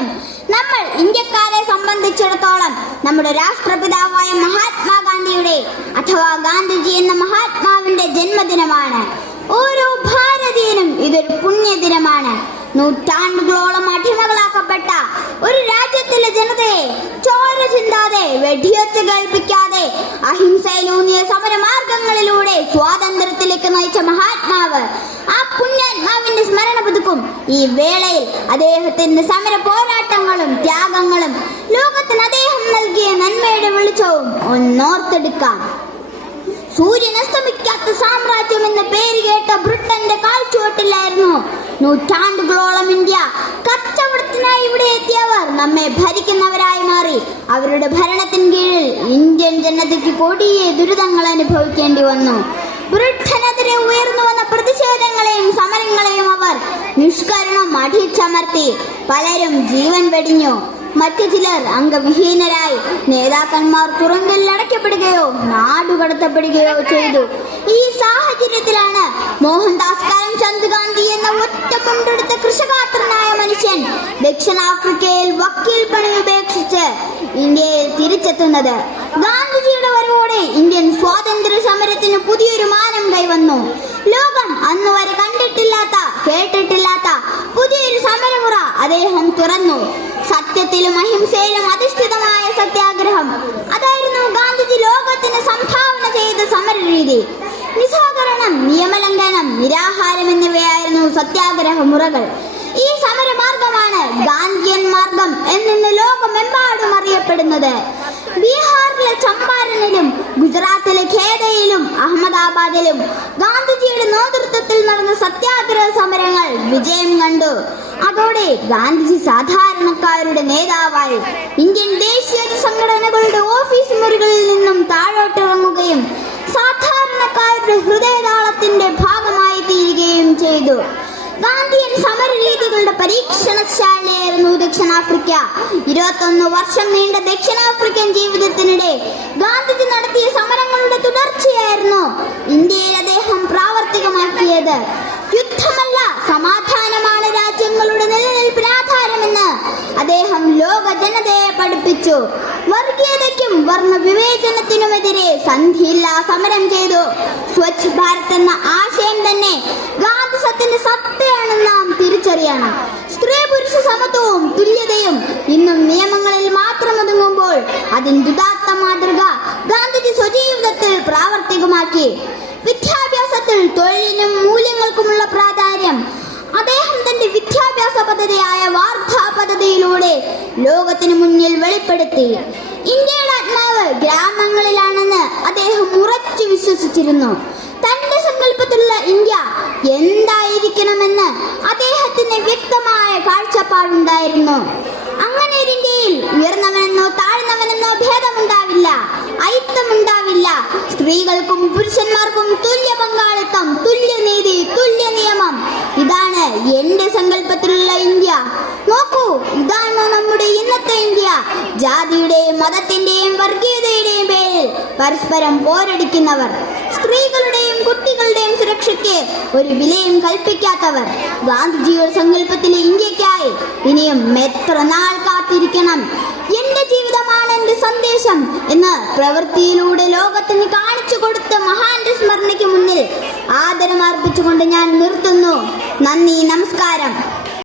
എങ്കിലും നമ്മൾ ഇന്ത്യക്കാരെ സംബന്ധിച്ചിടത്തോളം നമ്മുടെ രാഷ്ട്രപിതാവായ മഹാത്മാഗാന്ധിയുടെ അഥവാ ഗാന്ധിജി എന്ന മഹാത്മാവിന്റെ ജന്മദിനമാണ്. ഓരോ ഭാരതീയനും ഇതൊരു പുണ്യദിനമാണ്. നൂറ്റാണ്ടുകളോളം അടിമകളാക്കപ്പെട്ട ഒരു രാജ്യത്തിലെ ജനതയെ ചോര ചിന്താതെ, വെടിയൊച്ച കേൾപ്പിക്കാതെ, അഹിംസയിലൂന്നിയ സമരമാർഗങ്ങളിലൂടെ സ്വാതന്ത്ര്യത്തിലേക്ക് നയിച്ച മഹാത്മാവ്, ആ പുണ്യാത്മാവിന്റെ സ്മരണ പുതുക്കും ഈ വേളയിൽ അദ്ദേഹത്തിന്റെ സമര പോരാട്ടങ്ങളും ത്യാഗങ്ങളും ലോകത്തിന് അദ്ദേഹം നൽകിയ നന്മയുടെ വെളിച്ചവും ഒന്നോർത്തെടുക്കാം. സൂര്യൻ അസ്തമിക്കാത്ത സാമ്രാജ്യം എന്ന പേര് കേട്ട ബ്രിട്ടന്റെ കാൽച്ചുവട്ടിലായിരുന്നു നൂറ്റാണ്ടുകളോളം ഇന്ത്യ. കച്ചവടത്തിനായി ഇവിടെ എത്തിയവർ നമ്മെ ഭരിക്കുന്നവരായി മാറി. അവരുടെ ഭരണത്തിന് കീഴിൽ ഇന്ത്യൻ ജനതയ്ക്ക് കൊടിയ ദുരിതങ്ങൾ അനുഭവിക്കേണ്ടി വന്നു. ബ്രിട്ടനെതിരെ ഉയർന്നു വന്ന പ്രതിഷേധങ്ങളെയും സമരങ്ങളെയും അവർ നിഷ്കരണം അടിച്ചമർത്തി. പലരും ജീവൻ വെടിഞ്ഞു, മറ്റു ചിലർ അംഗവിഹീനരായി. നേതാക്കന്മാർ തുറങ്കിൽ അടയ്ക്കപ്പെടുകയോ നാടുകടത്തപ്പെടുകയോ ചെയ്തു. ഈ സാഹചര്യത്തിലാണ് മോഹൻദാസ് കരംചന്ദ് ഗാന്ധി എന്ന ഒറ്റ മുണ്ടെടുത്ത കൃഷകാത്രനായ മനുഷ്യൻ ദക്ഷിണാഫ്രിക്കയിൽ വക്കീൽ പണി ഉപേക്ഷിച്ച് ഇന്ത്യയിൽ തിരിച്ചെത്തുന്നത്. ഗാന്ധിജിയുടെ വരവോടെ ഇന്ത്യൻ സ്വാതന്ത്ര്യ സമരത്തിന് പുതിയൊരു മാനം കൈവന്നു. ലോകം അന്നുവരെ കണ്ടിട്ടില്ലാത്ത, കേട്ടിട്ടില്ലാത്ത പുതിയൊരു സമരമുറ അദ്ദേഹം തുറന്നു. സത്യത്തിലും അഹിംസയിലും അധിഷ്ഠിതമായ സത്യാഗ്രഹം, അതായിരുന്നു ഗാന്ധിജി ലോകത്തിന് സംഭാവന ചെയ്ത സമരരീതി. നിസ്സഹകരണം, നിയമലംഘനം, നിരാഹാരം എന്നിവയായിരുന്നു സത്യാഗ്രഹ മുറകൾ. ഈ സമരമാർഗമാണ് ഗാന്ധിയൻ മാർഗം എന്നിന്ന് ലോകമെമ്പാടും അറിയപ്പെടുന്നത്. ബീഹാറിലെ ചമ്പാരനിലും ഗുജറാത്തിലെ ഖേദയിലും അഹമ്മദാബാദിലും ഗാന്ധിജിയുടെ നേതൃത്വത്തിൽ നടന്ന സത്യാഗ്രഹ സമരങ്ങൾ വിജയം കണ്ടു. അതോടെ ഗാന്ധിജി സാധാരണക്കാരുടെ നേതാവായി. ഇന്ത്യൻ ദേശീയ സംഘടനകളുടെ ഓഫീസ് മുറികളിൽ നിന്നും താഴോട്ടിറങ്ങുകയും സാധാരണക്കാരുടെ ഹൃദയതാളത്തിന്റെ ഭാഗമായി തീരുകയും ചെയ്തു. ഗാന്ധിയൻ സമരരീതികളുടെ പരീക്ഷണശാലയായിരുന്നു ദക്ഷിണാഫ്രിക്ക. 21 വർഷം നീണ്ട ദക്ഷിണാഫ്രിക്കൻ ജീവിതത്തിനിടെ ഗാന്ധിജി നടത്തിയ സമരങ്ങളുടെ തുടർച്ചയായിരുന്നു ഇന്ത്യയിൽ അദ്ദേഹം പ്രാവർത്തികമാക്കിയത്. യുദ്ധമല്ല, സമാധാനമാണ് രാജ്യങ്ങളുടെ നിലനിൽപ്പിന് ആധാരമെന്ന് അദ്ദേഹം ലോക ജനതയെ പഠിപ്പിച്ചു. വർഗീയതയ്ക്കും വർണ്ണ വിവേചനത്തിനുമെതിരെ സന്ധിയില്ലാ സമരം ചെയ്തു. സ്വച്ഛ് ഭാരത് എന്ന ആശയം തന്നെ ഗാന്ധിസത്തിന്റെ സത്തയാണെന്ന് നാം തിരിച്ചറിയണം. സ്ത്രീ പുരുഷ സമത്വവും തുല്യതയും ഇന്നും നിയമങ്ങളിൽ മാത്രം ഒതുങ്ങുമ്പോൾ അതിന്റെ ഉദാത്ത മാതൃക ഗാന്ധിജി സ്വജീവിതത്തിൽ പ്രാവർത്തികമാക്കി. വിദ്യാഭ്യാസത്തിൽ തൊഴിലിനും മൂല്യങ്ങൾക്കുമുള്ള പ്രാധാന്യം അദ്ദേഹം തന്റെ വിദ്യാഭ്യാസ പദ്ധതിയായ വാർധാ പദ്ധതിയിലൂടെ ലോകത്തിന് മുന്നിൽ വെളിപ്പെടുത്തി. ഇന്ത്യയുടെ ആത്മാവ് ഗ്രാമങ്ങളിലാണെന്ന് അദ്ദേഹം ഉറച്ചു വിശ്വസിച്ചിരുന്നു. തന്റെ സങ്കല്പത്തിലുള്ള ഇന്ത്യ എന്തായിരിക്കണമെന്ന് അദ്ദേഹത്തിന് വ്യക്തമായ കാഴ്ചപ്പാടുണ്ടായിരുന്നു. അങ്ങനെ ഒരു ഇന്ത്യയിൽ ഉയർന്നവനെന്നോ താഴ്ന്നവനെന്നോ ഭേദമുണ്ടാവില്ല, ഐക്യമുണ്ടാവില്ല. സ്ത്രീകൾക്കും പുരുഷന്മാർക്കും തുല്യ പങ്കാളിത്തം, തുല്യനീതി, തുല്യ നിയമം. ഇതാണ് എന്റെ സങ്കല്പത്തിലുള്ള ഇന്ത്യ. നോക്കൂ, ഇതാണ് നമ്മുടെ ഇന്നത്തെ ഇന്ത്യ. ജാതിയുടെയും മതത്തിന്റെയും വർഗീയതയുടെയും പേരിൽ പരസ്പരം പോരടിക്കുന്നവർ, സ്ത്രീകളുടെയും കുട്ടികളുടെയും സുരക്ഷയ്ക്ക് ഒരു വിലയും കൽപ്പിക്കാത്തവർ. ഗാന്ധിജിയുടെ സങ്കല്പത്തിലെ ഇന്ത്യക്കായി ഇനിയും എത്ര നാൾ കാത്തിരിക്കണം? എന്റെ ജീവിതമാണ് എന്റെ സന്ദേശം എന്ന് പ്രവൃത്തിയിലൂടെ ലോകത്തിന് കാണിച്ചു കൊടുത്ത മഹാന്റെ സ്മരണയ്ക്ക് മുന്നിൽ ആദരം അർപ്പിച്ചുകൊണ്ട് ഞാൻ നിർത്തുന്നു. നന്ദി, നമസ്കാരം.